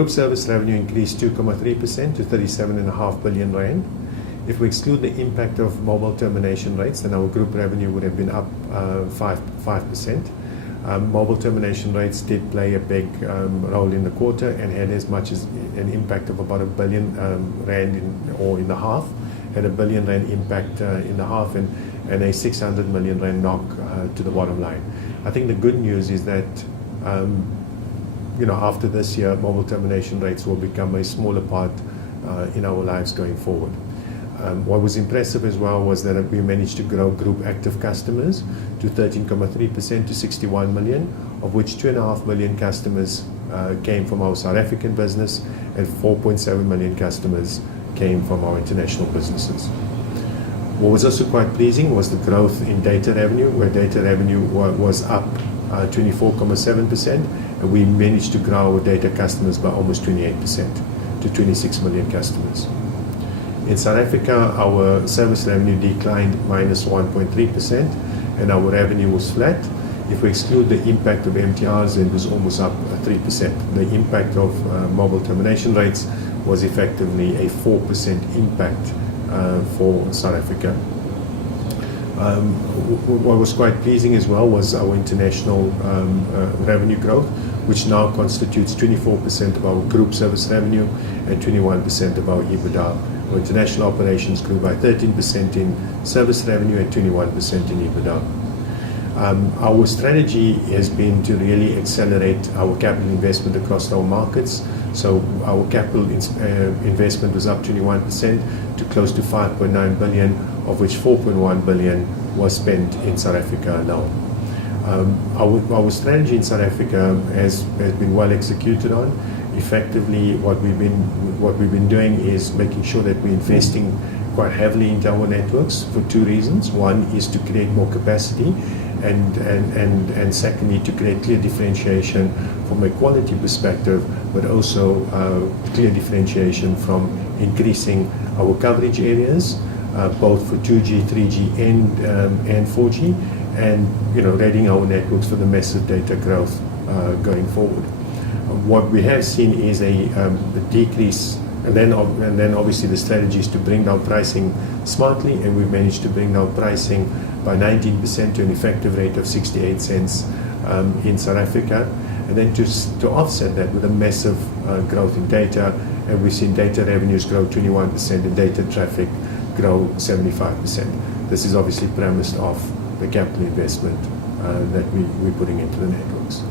group service revenue increased 2.3% to 37.5 billion rand. If we exclude the impact of mobile termination rates, then our group revenue would have been up 5%. Mobile termination rates did play a big role in the quarter and had as much as an impact of about R1 billion in the half. Had R1 billion impact in the half and a 600 million rand knock to the bottom line. I think the good news is that after this year, mobile termination rates will become a smaller part in our lives going forward. What was impressive as well was that we managed to grow group active customers to 13.3% to 61 million, of which 2.5 million customers came from our South African business and 4.7 million customers came from our international businesses. What was also quite pleasing was the growth in data revenue, where data revenue was up 24.7%, and we managed to grow our data customers by almost 28% to 26 million customers. In South Africa, our service revenue declined -1.3%, and our revenue was flat. If we exclude the impact of MTRs, it was almost up 3%. The impact of mobile termination rates was effectively a 4% impact for South Africa. What was quite pleasing as well was our international revenue growth, which now constitutes 24% of our group service revenue and 21% of our EBITDA. Our international operations grew by 13% in service revenue and 21% in EBITDA. Our strategy has been to really accelerate our capital investment across our markets. So our capital investment was up 21% to close to 5.9 billion, of which 4.1 billion was spent in South Africa alone. Our strategy in South Africa has been well executed on. Effectively, what we've been doing is making sure that we're investing quite heavily into our networks for two reasons. One is to create more capacity, and secondly, to create clear differentiation from a quality perspective, but also clear differentiation from increasing our coverage areas, both for 2G, 3G, and 4G, and readying our networks for the massive data growth going forward. What we have seen is a decrease, and then obviously the strategy is to bring down pricing smartly, and we've managed to bring down pricing by 19% to an effective rate of 68 cents in South Africa, and then to offset that with a massive growth in data, and we've seen data revenues grow 21% and data traffic grow 75%. This is obviously premised off the capital investment that we're putting into the networks.